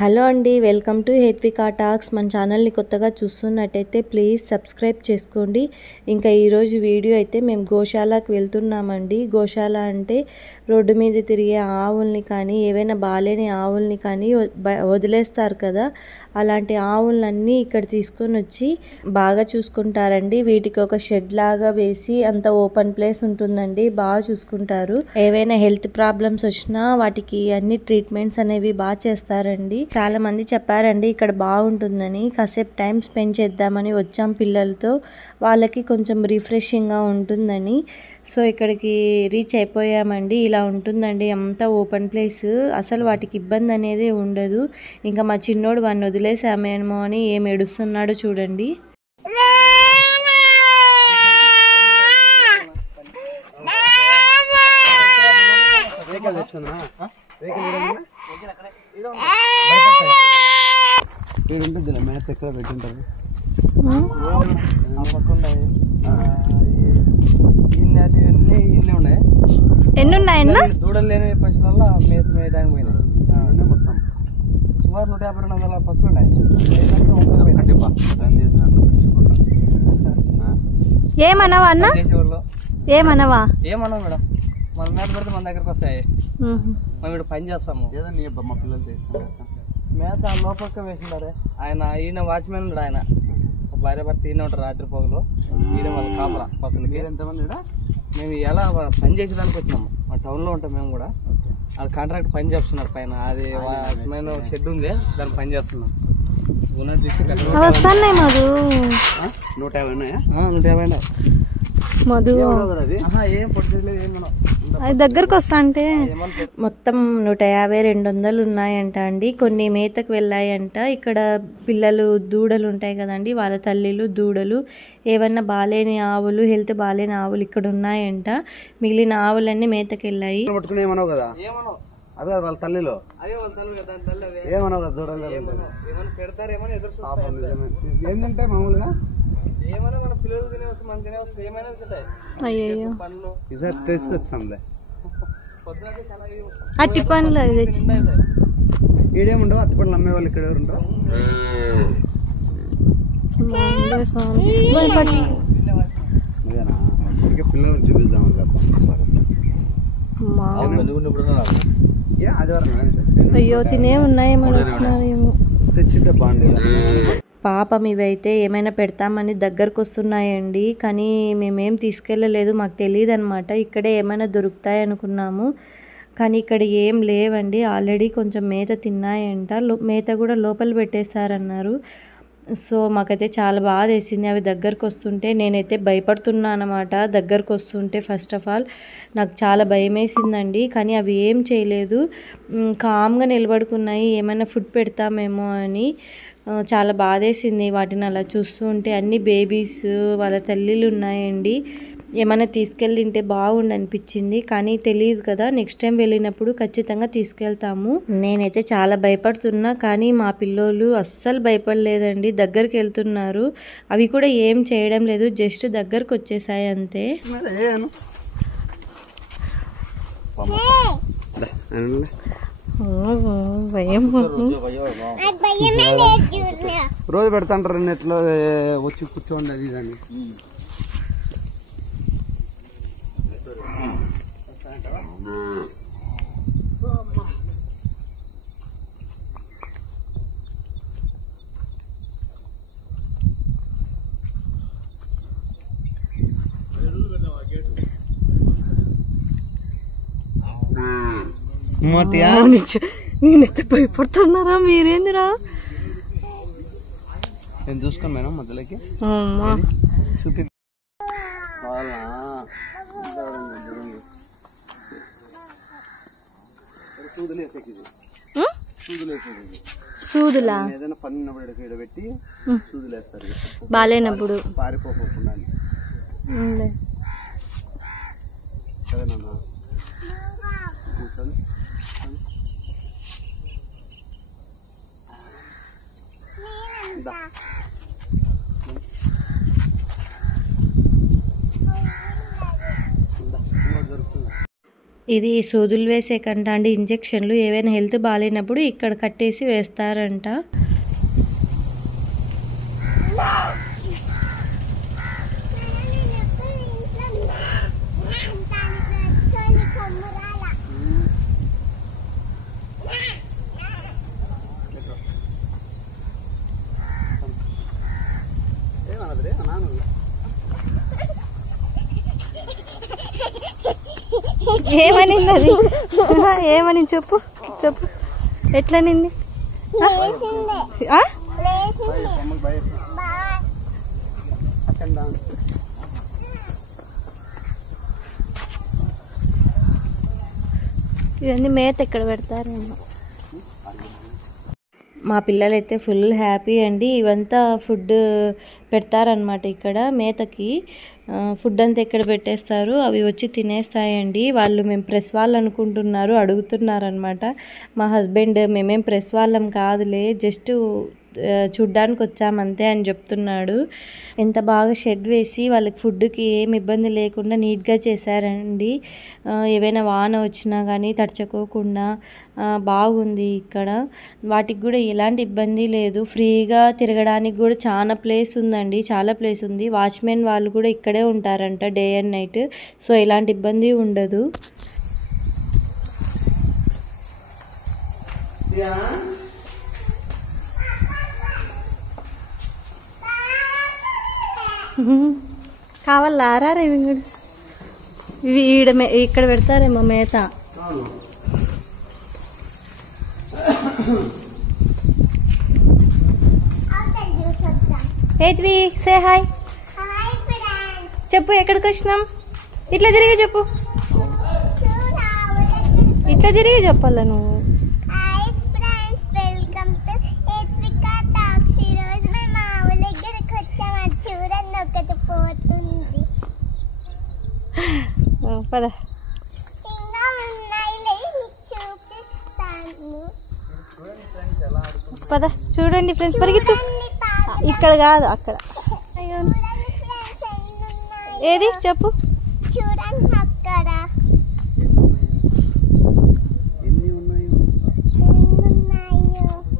Hello అండి, welcome to Hethvika talks. మన ఛానల్ని కొత్తగా చూస్తున్నట్టయితే ప్లీజ్ సబ్స్క్రైబ్ చేసుకోండి. ఇంకా ఈరోజు వీడియో అయితే మేము గోశాలకు వెళ్తున్నామండి. గోశాల అంటే రోడ్డు మీద తిరిగే ఆవుల్ని కానీ ఏవైనా బాలేని ఆవుల్ని కానీ వదిలేస్తారు కదా, అలాంటి ఆవులన్నీ ఇక్కడ తీసుకొని వచ్చి బాగా చూసుకుంటారండి. వీటికి ఒక షెడ్ లాగా వేసి అంత ఓపెన్ ప్లేస్ ఉంటుందండి, బాగా చూసుకుంటారు. ఏవైనా హెల్త్ ప్రాబ్లమ్స్ వచ్చినా వాటికి అన్ని ట్రీట్మెంట్స్ అనేవి బాగా చేస్తారండి. చాలా మంది చెప్పారండి ఇక్కడ బాగుంటుందని. కాసేపు టైం స్పెండ్ చేద్దామని వచ్చాం పిల్లలతో, వాళ్ళకి కొంచెం రిఫ్రెషింగ్గా ఉంటుందని. సో ఇక్కడికి రీచ్ అయిపోయామండి. ఇలా ఉంటుందండి, అంతా ఓపెన్ ప్లేస్, అసలు వాటికి ఇబ్బంది అనేది ఉండదు. ఇంకా మా చిన్నోడు వాడిని వదిలేసామేమో అని ఏం ఏడుస్తున్నాడో చూడండి. మేత ఎక్కడ పెట్టింటారు, ఎన్ని ఉన్నాయి దూడలు లేని పశువుల వల్ల మేత మేయడానికి పోయినాయి. మొత్తం సుమారు 150-200 పశువులు ఉన్నాయి. ఏమనవా అన్న, ఏమనవా? ఏమన్నావు మేడం, మన మేత పెడితే మన దగ్గరకు వస్తాయి. మేము ఇక్కడ పని చేస్తాము. మా పిల్లలు మేత లోపలికి వేసిండారే. ఈయన వాచ్మెన్ ఉన్నాడు. ఆయన భార్య భర్త ఈయన ఉంటారు. రాత్రి పొగలు ఈయన వాళ్ళ కాపలా పశువులకి. ఎంతమంది? మేము ఎలా పని చేసేదానికి వచ్చినాము. మా టౌన్లో ఉంటాం మేము కూడా. అది కాంట్రాక్ట్ పని చేస్తున్నారు పైన. అది వాచ్మెన్ షెడ్ ఉంది, దాన్ని పని చేస్తున్నాం. 150 మధు ఏం పొడిచలేదు, ఏం దగ్గరకు వస్తా అంటే మొత్తం 150-200 ఉన్నాయంట అండి. కొన్ని మేతకు వెళ్ళాయంట. ఇక్కడ పిల్లలు దూడలు ఉంటాయి కదండి, వాళ్ళ తల్లిలు దూడలు, ఏమన్నా బాలేని ఆవులు, హెల్త్ బాలేని ఆవులు ఇక్కడ ఉన్నాయంట. మిగిలిన ఆవులన్నీ మేతకు వెళ్ళాయి. ఏమన్నావు కదా, అదే వాళ్ళ తల్లిలో ఏమన్నావు కదా, దూడలు ఏంటంటే మామూలుగా ఏమైనా మన పిల్లలు తినేవచ్చు, మనం తినేవచ్చు, ఏమైనా తింటాయి. అయ్యో తీసుకొచ్చాంలే. అట్టి పండ్లు ఈడేముండవు, అట్టి పండ్లు అమ్మే వాళ్ళు ఇక్కడ ఎవరు ఉండరు. పిల్లలకు చూపిద్దామని అయ్యో తినే ఉన్నాయేమో తెచ్చింటే బాగుండేది. పాపం ఇవైతే ఏమైనా పెడతామని దగ్గరకు వస్తున్నాయండి, కానీ మేమేం తీసుకెళ్ళలేదు, మాకు తెలియదు అనమాట. ఇక్కడే ఏమైనా దొరుకుతాయి అనుకున్నాము, కానీ ఇక్కడ ఏం లేవండి. ఆల్రెడీ కొంచెం మేత తిన్నాయంట, మేత కూడా లోపల పెట్టేశారన్నారు. సో మాకైతే చాలా బాధ వేసింది అవి దగ్గరకు వస్తుంటే. నేనైతే భయపడుతున్నా అనమాట దగ్గరకు వస్తుంటే. ఫస్ట్ ఆఫ్ ఆల్ నాకు చాలా భయం వేసిందండి, కానీ అవి ఏం చేయలేదు, కామ్గా నిలబడుకున్నాయి. ఏమైనా ఫుడ్ పెడతామేమో అని చాలా బాధేసింది వాటిని అలా చూస్తూ ఉంటే. అన్ని బేబీస్ వాళ్ళ తల్లిలు ఉన్నాయండి. ఏమైనా తీసుకెళ్ళింటే బాగుండు అనిపించింది, కానీ తెలియదు కదా, నెక్స్ట్ టైం వెళ్ళినప్పుడు ఖచ్చితంగా తీసుకెళ్తాము. నేనైతే చాలా భయపడుతున్నా, కానీ మా పిల్లోళ్ళు అస్సలు భయపడలేదండి, దగ్గరికి వెళ్తున్నారు. అవి కూడా ఏం చేయడం లేదు, జస్ట్ దగ్గరకు వచ్చేసాయి అంతే. రోజు పెడతాంటారు నెట్లో వచ్చి కూర్చోండి అది దాన్ని. నేనైతే భయపడుతున్నారా, మీరేందిరా? నేను చూసుకోను మేడం మధ్యలోకి చూపి. సూదులా ఏదైనా పన్నున్నప్పుడు పెట్టి సూదులేస్తారు, బాలేనప్పుడు పారిపోకుండా. ఇది సూదులు వేసే కంట అండి, ఇంజెక్షన్లు ఏవైనా హెల్త్ బాగాలేనప్పుడు ఇక్కడ కట్టేసి వేస్తారంట. ఏమనింది అది? ఏమని చెప్పు చెప్పు, ఎట్లా నింది? ఇవన్నీ మేత ఎక్కడ పెడతారేమో. మా పిల్లలైతే ఫుల్ హ్యాపీ అండి. ఇవంతా ఫుడ్ పెడతారనమాట ఇక్కడ మేతకి. ఫుడ్ అంతా ఎక్కడ పెట్టేస్తారు, అవి వచ్చి తినేస్తాయండి. వాళ్ళు మేము ప్రెస్ వాళ్ళు అనుకుంటున్నారు, అడుగుతున్నారనమాట. మా హస్బెండ్ మేమేం ప్రెస్ వాళ్ళం కాదులే, జస్ట్ చూడ్డానికి వచ్చామంతే అని చెప్తున్నాడు. ఎంత బాగా షెడ్ వేసి వాళ్ళకి ఫుడ్కి ఏమి ఇబ్బంది లేకుండా నీట్గా చేశారండి. ఏవైనా వాన వచ్చినా కానీ తడుచుకోకుండా బాగుంది ఇక్కడ. వాటికి కూడా ఎలాంటి ఇబ్బంది లేదు, ఫ్రీగా తిరగడానికి కూడా చాలా ప్లేస్ ఉందండి, చాలా ప్లేస్ ఉంది. వాచ్మెన్ వాళ్ళు కూడా ఇక్కడే ఉంటారంట డే అండ్ నైట్, సో ఎలాంటి ఇబ్బంది ఉండదు. కావాలా రారా ఇవి ఇక్కడ పెడతారేమో మేత. ఏంటివి? సే హాయ్ చెప్పు. ఎక్కడికి వచ్చినాం? ఇట్లా తిరిగి చెప్పు, ఇట్లా తిరిగి చెప్పాలా నువ్వు. పద. పద చూడండి ఫ్రెండ్స్, పరిగెత్తు. ఇక్కడ కాదు అక్కడ. ఏది చెప్పు. చూడండి అక్కడ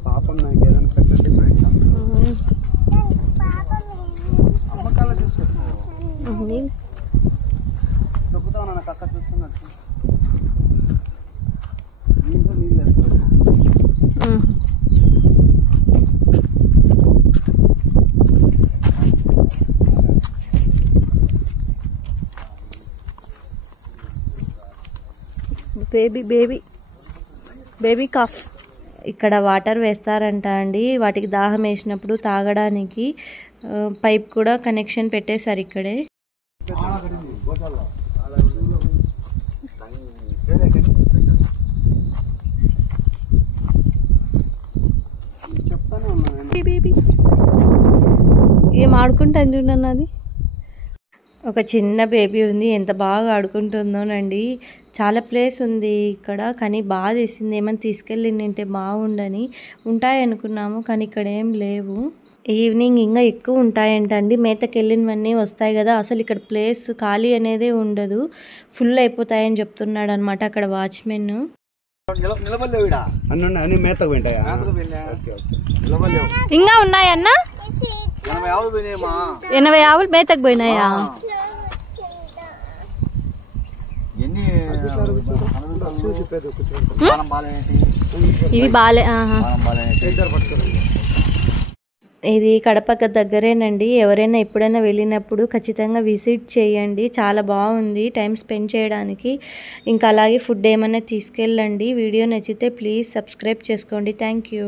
పాపం నాకు ఏదైనా పెట్టండి. అమ్మకాల దొక్కుతావు నాకు అక్కడ చూస్తున్నట్టు. నీళ్ళు వేస్తాను. బేబీ కాఫ్. ఇక్కడ వాటర్ వేస్తారంట అండి, వాటికి దాహం వేసినప్పుడు తాగడానికి. పైప్ కూడా కనెక్షన్ పెట్టేశారు ఇక్కడే. ఏం ఆడుకుంటాను చూడండి. అది ఒక చిన్న బేబీ ఉంది, ఎంత బాగా ఆడుకుంటుందోనండి. చాలా ప్లేస్ ఉంది ఇక్కడ, కానీ బాగా వేసింది. ఏమైనా తీసుకెళ్ళి తింటే బాగుండని ఉంటాయి అనుకున్నాము, కానీ ఇక్కడ ఏం లేవు. ఈవినింగ్ ఇంకా ఎక్కువ ఉంటాయంటండి, మేతకి వెళ్ళినవన్నీ వస్తాయి కదా. అసలు ఇక్కడ ప్లేస్ ఖాళీ అనేది ఉండదు, ఫుల్ అయిపోతాయని చెప్తున్నాడు అనమాట అక్కడ వాచ్మెన్. ఇంకా ఉన్నాయన్నా? 80 ఆవులు మేతకు పోయినాయా? ఇవి బాలే. ఇది కడప దగ్గరేనండి. ఎవరైనా ఎప్పుడైనా వెళ్ళినప్పుడు ఖచ్చితంగా విజిట్ చేయండి, చాలా బాగుంది టైం స్పెండ్ చేయడానికి. ఇంకా అలాగే ఫుడ్ ఏమైనా తీసుకెళ్ళండి. వీడియో నచ్చితే ప్లీజ్ సబ్స్క్రైబ్ చేసుకోండి. Thank you.